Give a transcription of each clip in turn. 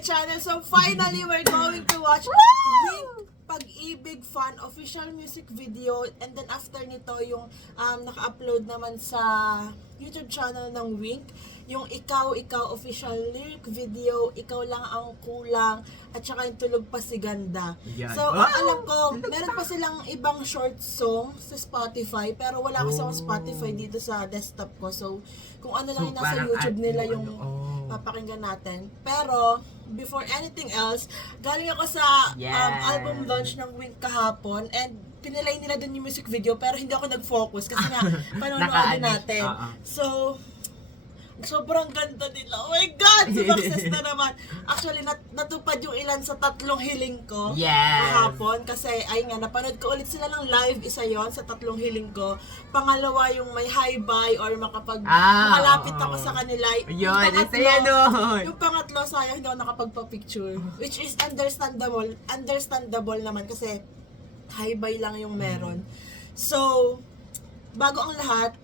channel. So finally, we're going to watch Wink Pag-ibig Fan official music video, and then after nito yung naka-upload naman sa YouTube channel ng Wink, yung Ikaw official lyric video, Ikaw Lang Ang Kulang, at saka yung Tulog Pa Si Ganda. Yan. So alam ko, meron pa silang ibang short song sa Spotify, pero wala kasi akong Spotify dito sa desktop ko. So kung ano lang yung nasa parang YouTube nila yung papakinggan papakinggan natin. Pero, before anything else, galing ako sa album launch ng Wink kahapon, and pinilay nila dun yung music video, pero hindi ako nag-focus kasi nga, panonood natin. So, sobrang ganda nila. Oh my God! Success na naman. Actually, natupad yung ilan sa 3 hiling ko kahapon. Kasi, ay nga, napanood ko ulit sila ng live. Isa yon sa 3 hiling ko. Pangalawa, yung may hi-bye or makalapit ako sa kanila. Yung pangatlo, sayang hindi ako nakapagpa-picture. Which is understandable naman kasi hi-bye lang yung meron. So, bago ang lahat,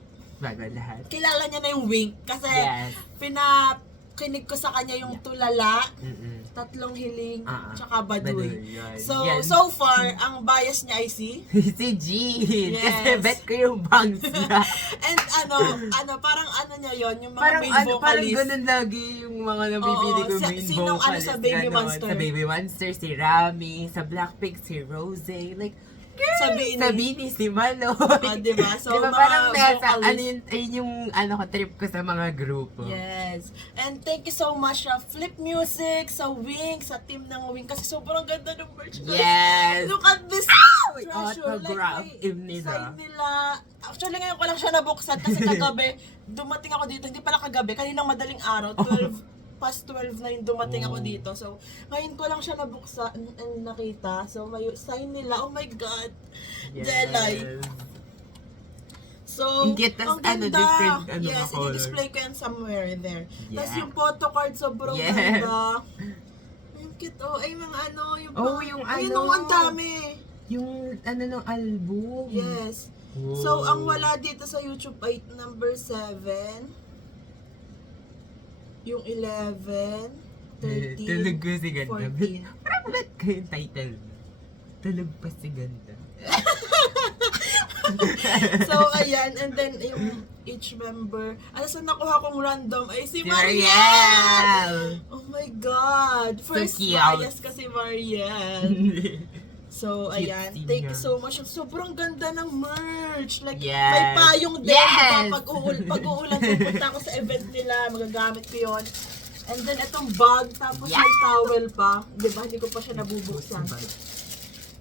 kilala niya na yung Wink kasi pinakinig ko sa kanya yung Tulala, 3 hiling, tsaka Baduy. So far, ang bias niya ay si Jean. Kasi bet ko yung bangs niya. And parang niya yon yung mga main vocalist. Parang ganun lagi yung mga nabibili ko main sinong vocalist. sa Baby Monster? Sa Baby Monster, si Rami. Sa Blackpink, si Rosé. Like, Sabini, si Malo. Diba? So, diba, mga parang nasa, vocalist. ayun yung trip ko sa mga grupo. Yes. And thank you so much sa Flip Music, sa Wink, sa team ng Wink. Kasi sobrang ganda ng merch. Yes! Look at this treasure. Autograph Sign nila. Actually, ngayon ko lang siya nabuksan kasi kagabi, dumating ako dito. Hindi pala kagabi, kaninang madaling araw, past 12 na yung dumating ako dito. So, ngayon ko lang siya nabuksan and nakita. So, may sign nila. Oh my God. Jelay. So, ang ganda. Different, yes, color. i-display ko yan somewhere there. Tapos yung photo card, sobrang ganda. Yung cute, ay mga ang dami. Yung ng album. Yes. Wow. So, ang wala dito sa YouTube ay number 7. Yung 11, 13, Tulog Pa Si Ganda. 14. Parang ba't kayong title? Tulog Pa Si Ganda. So, ayan. And then, yung each member. Saan nakuha kong random ay si Mariel! Oh my God! First bias kasi Mariel. So, ayan. Thank you so much. Sobrang ganda ng merch. Like, may payong din. Diba? Pag-uulan, pupunta ako sa event nila. Magagamit ko yon. And then, itong bag. Tapos may towel pa. Diba? Hindi ko pa siya nabubuksan.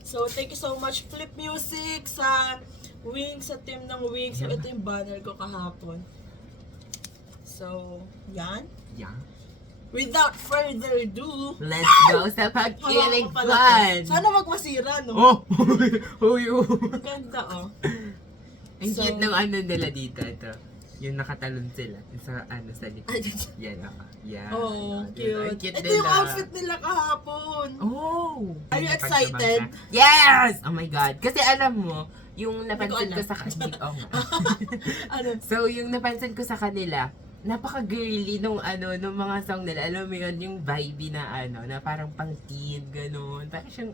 So, thank you so much. Flip Music sa Wink, sa team ng Wink. So, ito yung banner ko kahapon. So, yan. Without further ado, let's go sa Pag-ibig Fan! Sana wag masira, no? Ang ganda, Ang cute ng nila dito. Ito. Yung nakatalon sila. Sa likod. Yan. Cute. Ito yung outfit nila kahapon. Are you excited? Yes! Oh my God. Kasi alam mo, yung napansin ko sa kanila. So, yung napansin ko sa kanila, napaka-girly nung mga song nila. Alam mo yun, yung vibe na na parang pang-teen, gano'n. Parang siyang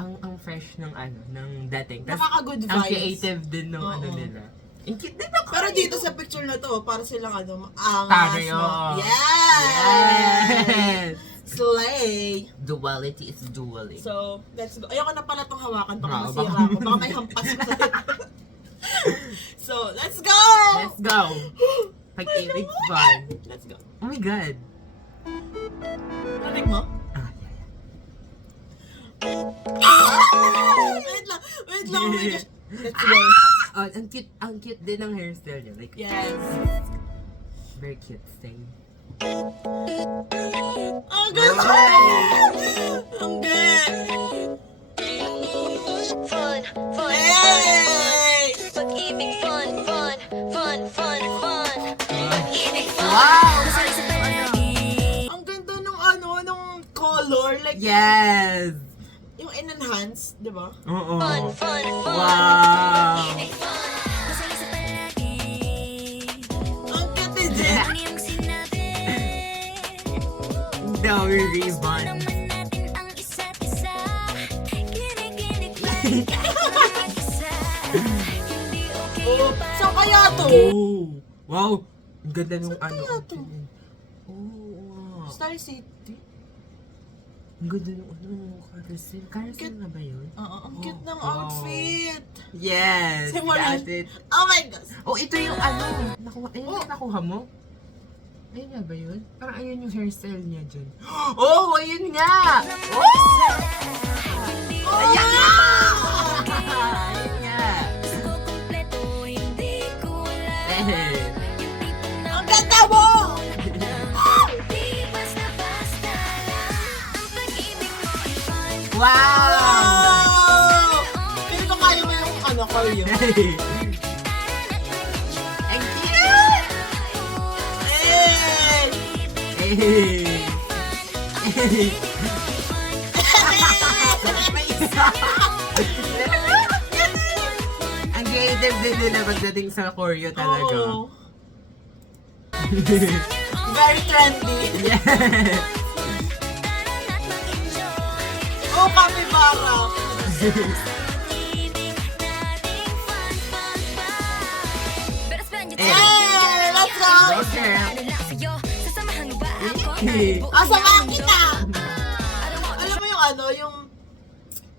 ang fresh ng ng dating. Nakaka-good vibes. Ang creative din nung nila. Ang cute din ako. Pero dito sa picture na to, para silang angas. Tario. Yes! Slay! Duality is duality. So, let's go. Ayoko na pala itong hawakan. Baka masira ako. Baka may hampas ko sa So, let's go! Let's go! Pag-ibig Fan. Let's go. Oh my God. Narinig mo? Wait lang. Let's go. Ang cute din ng hairstyle niya. Like, yes. Very cute thing. Ang ganda! Ang ganda! Hey! Pag-ibig fun. Wow! Ang ganda nung color. Like, yes! Yung in-enhance, di ba? Oo. Fun. Wow! Ang cute din. Now we're ribbon. Oh, saan kaya to? Oh, wow. Ang ganda nung Saan kaya to? Oh, wow. Star City? Ang ganda nung carousel. Carousel na ba yun? Oo, ang cute ng wow. outfit. Yes, Simulan. that's it. Oh my gosh. Oh, ito yung nakuha, ayun yung nakuha mo? Ayun nga ba yun? Parang ayun yung hairstyle niya dyan. Oh, ayun nga! Oh! Ayan nga! Ayun nga! Eh. Ang ganda mo! Wow! Wow! Pero kung kaya mo yung Korea. Ang cute! Hey! May isa! Ang creative din nila pagdating sa choreo talaga. Oo. Very trendy. Yes! Oh, capybara. Hey, let's go! Okay. Asamahan kita! Alam mo yung yung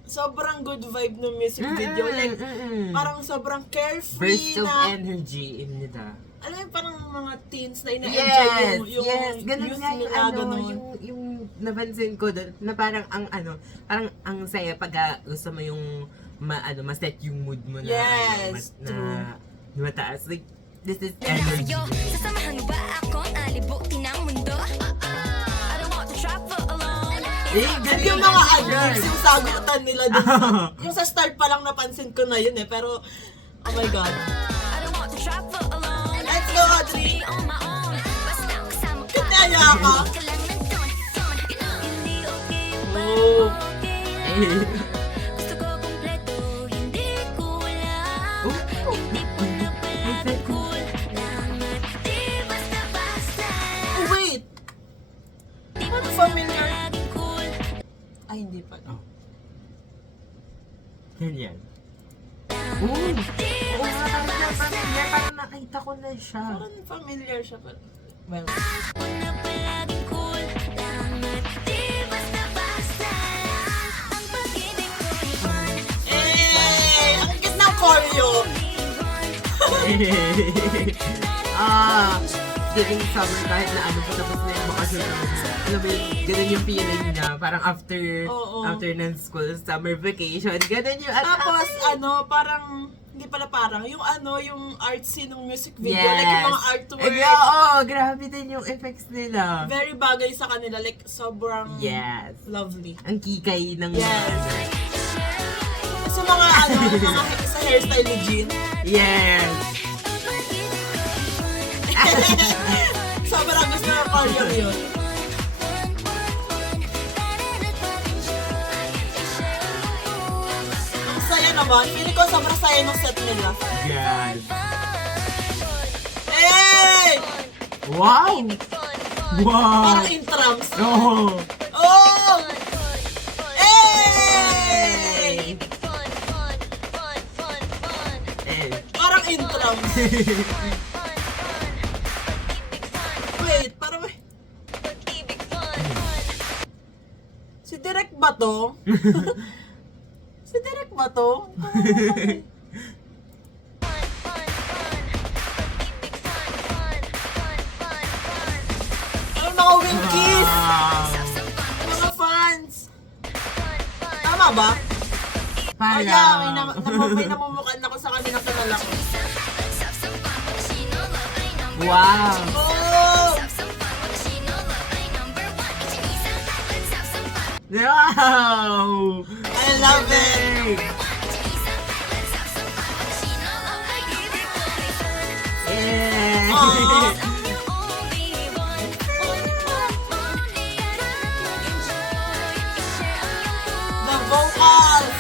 sobrang good vibe ng music video. Like, parang sobrang carefree Burst of na. energy in nila. Alam mo parang mga teens na ina-enjoy yung Ganun youth nga yung nila, ganun. yung napansin ko doon, na parang parang ang saya pag gusto mo yung ma-set yung mood mo na, Yes, na mataas. Like, this is energy. Sasamahan mo ba akong alibutin ng mundo? I don't want to travel alone. Galing Yung mga ang lyrics, yung sagutan nila dun. Yung sa start pa lang napansin ko na yun pero, oh my God. I don't want to travel alone. Let's go, Audrey! Be on my own. Basta kasama ka. Kinaya ka! Ka lang nandun. Hindi okay yung Oh. okay. Gusto ko kompleto, hindi kulang. Hindi po na pala cool lang at di basta-basta. Oh, wait! Di Ano po familiar? laging cool. Ay, hindi pa. Oh. Ganyan. Oo nga, parang familiar. Parang nakita ko na siya. Parang familiar siya pa. Well, Di po na palaging cool lang at di basta-basta. Ang pag-ibig ko ay fun. ang cute ng choreo! During summer kahit na po tapos na yung bakasyon naman. Alam mo yun, ganun yung feeling niya. Parang after ng school, summer vacation, ganun yung Tapos, parang, hindi pala parang, yung yung artsy ng music video, like yung mga artwork, Oo, grabe din yung effects nila. very bagay sa kanila, like sobrang Yes. lovely. Ang kikay ng Yes. Kasi mga mga sa hairstyle ni Jean, Yes. sobrang gusto ng choreo yun. Ang saya naman, feeling ko sobrang saya ng set nila. Yes. Hey! Wow! Wow! Parang intrams. Oh! Oh! Hey! Eh. Parang intrams. Wait, parang may... Si Direk ba to? Si Direk ba to? Ay, mga Winkies! Wow! Mga fans! Tama ba? Parang... Oh yeah, may namumukaan ako sa kanila sa lalaki. Wow! Oh! Wow! I love it! Yeah! Aww. The vocals!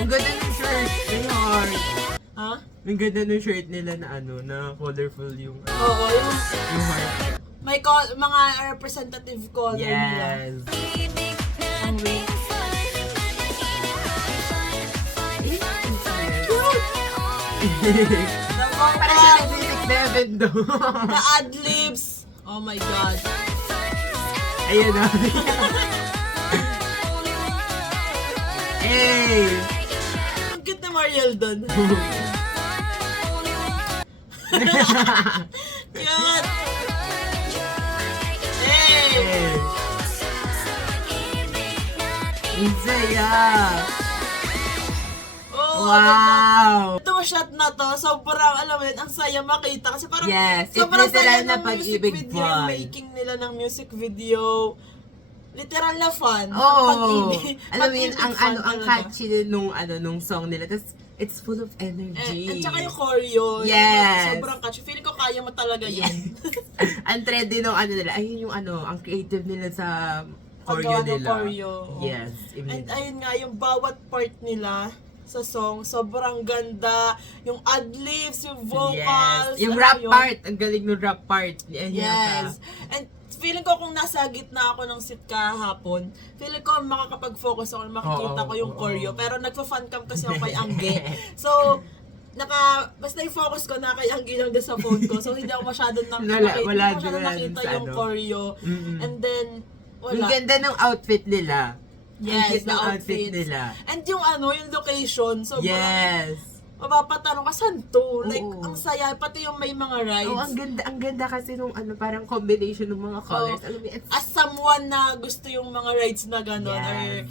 Ang ganda ng shirt. Yung heart. Ha? Ang ganda ng shirt nila na na colorful yung Oo, yung... heart. may mga representative color nila. Yes. Ibig nating fun, Parang siya nag-music 7 doon. The ad-libs. Oh my God. Ayun na. Hey! Ang cute na Mariel doon. Cute! Hey! Hey! Ang saya! Oh, Wow! itong shot na to, sobrang, alam mo yun, ang saya makita. Kasi parang, Yes, it's sobrang saya literal na ng music pag-ibig video, yung fun. making nila ng music video. Literal na fun. Oo! Ang pag-ibig. Alam mo yun, Pag-ibig ang fun ang talaga. catchy nung song nila. Tapos, it's full of energy. At saka yung choreo. Yes. Sobrang catchy. Feeling ko kaya mo talaga yan. Ang trendy nung nila. Ayun yung ang creative nila sa choreo Paggawa ng nila. choreo. Yes. And ayun nga, yung bawat part nila sa song, sobrang ganda. Yung ad-libs, yung vocals. Yes. Yung alam rap mo yun? part. Ang galing ng rap part. Yan Yes. And feeling ko kung nasa gitna ako ng sit kahapon, feeling ko makakapag-focus ako, makikita Oo, ko yung oo. choreo. Pero nagpa-fan cam kasi ako kay Angge. So, basta yung focus ko na kay Angge lang din sa phone ko. So, hindi ako masyadong Wala masyadong din nakita sa yung ano. choreo. Mm-mm. And then, Ang wala. ganda ng outfit nila. Ang Yes, cute the ng outfit outfits. nila. And yung yung location, so Yes. mapapatanong ka, saan to? Like, Oo. ang saya, pati yung may mga rides. Oh, ang ganda kasi nung parang combination ng mga colors. Oo. Alam mo, it's As someone na gusto yung mga rides na gano'n, or Yes.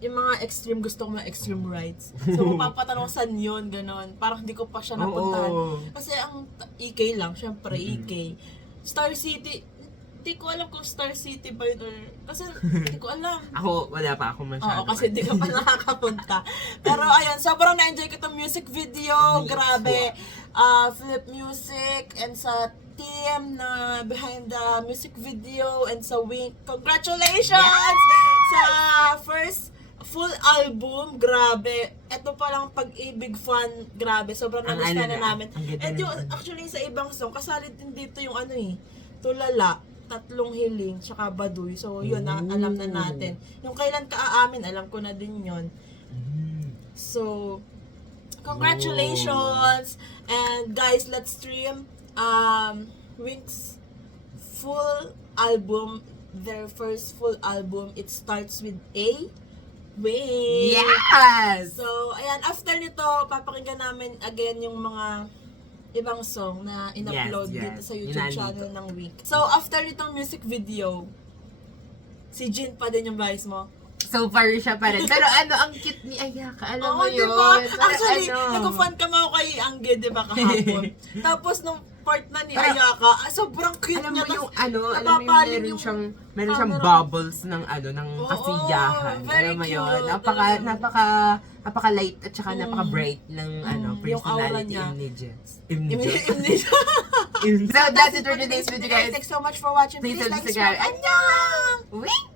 yung mga extreme, gusto ko mga extreme rides. So, mapapatanong saan yun, gano'n. Parang hindi ko pa siya napuntahan. Oo. Kasi ang EK lang, syempre, Mm-mm. EK. Star City, hindi ko alam kung Star City ba yun, or, kasi hindi ko alam. Ako, wala pa ako masyado. Oo, kasi hindi ka pa nakakapunta. Pero ayun, sobrang na-enjoy ko itong music video. Yes, Grabe. Flip Music and sa team na behind the music video and sa Wink. Congratulations! Sa first full album, grabe. Ito palang Pag-ibig Fun, grabe. Sobrang Ang nagustuhan ano na na, namin. ang ganda And ng yung, ano. actually, sa ibang song, kasali din dito yung Tulala, Tatlong Hiling, tsaka Baduy. So, yun, alam na natin. Yung Kailan Ka Aamin, alam ko na din yun. Mm. So, congratulations! And guys, let's stream Wink's full album, their first full album. It starts with A. Wink! Yes! So, ayan, after nito, papakinggan namin again yung mga ibang song na in-upload Yes, dito yes. sa YouTube Yun channel ng Wink. So, after nitong music video, si Jin pa din yung vice mo. So far siya pa rin. Pero ang cute ni Ayaka. Alam mo Oo, yun. diba? Parang Actually, nag-fan ka ako kay Angge, diba, kahapon. Tapos, nung part na ni Parang- Ayaka, sobrang cute Alam niya. mo yung Tas, alam mo yung napapalin meron yung siyang camera. bubbles ng ng Oo, kasiyahan. very Alam mo yun, cute. napaka light at saka napaka bright ng yung aura personality niya. Imnija. So that's it for today's video, guys. Thanks so much for watching. Please Please like, subscribe. subscribe. Annyeong! Wait!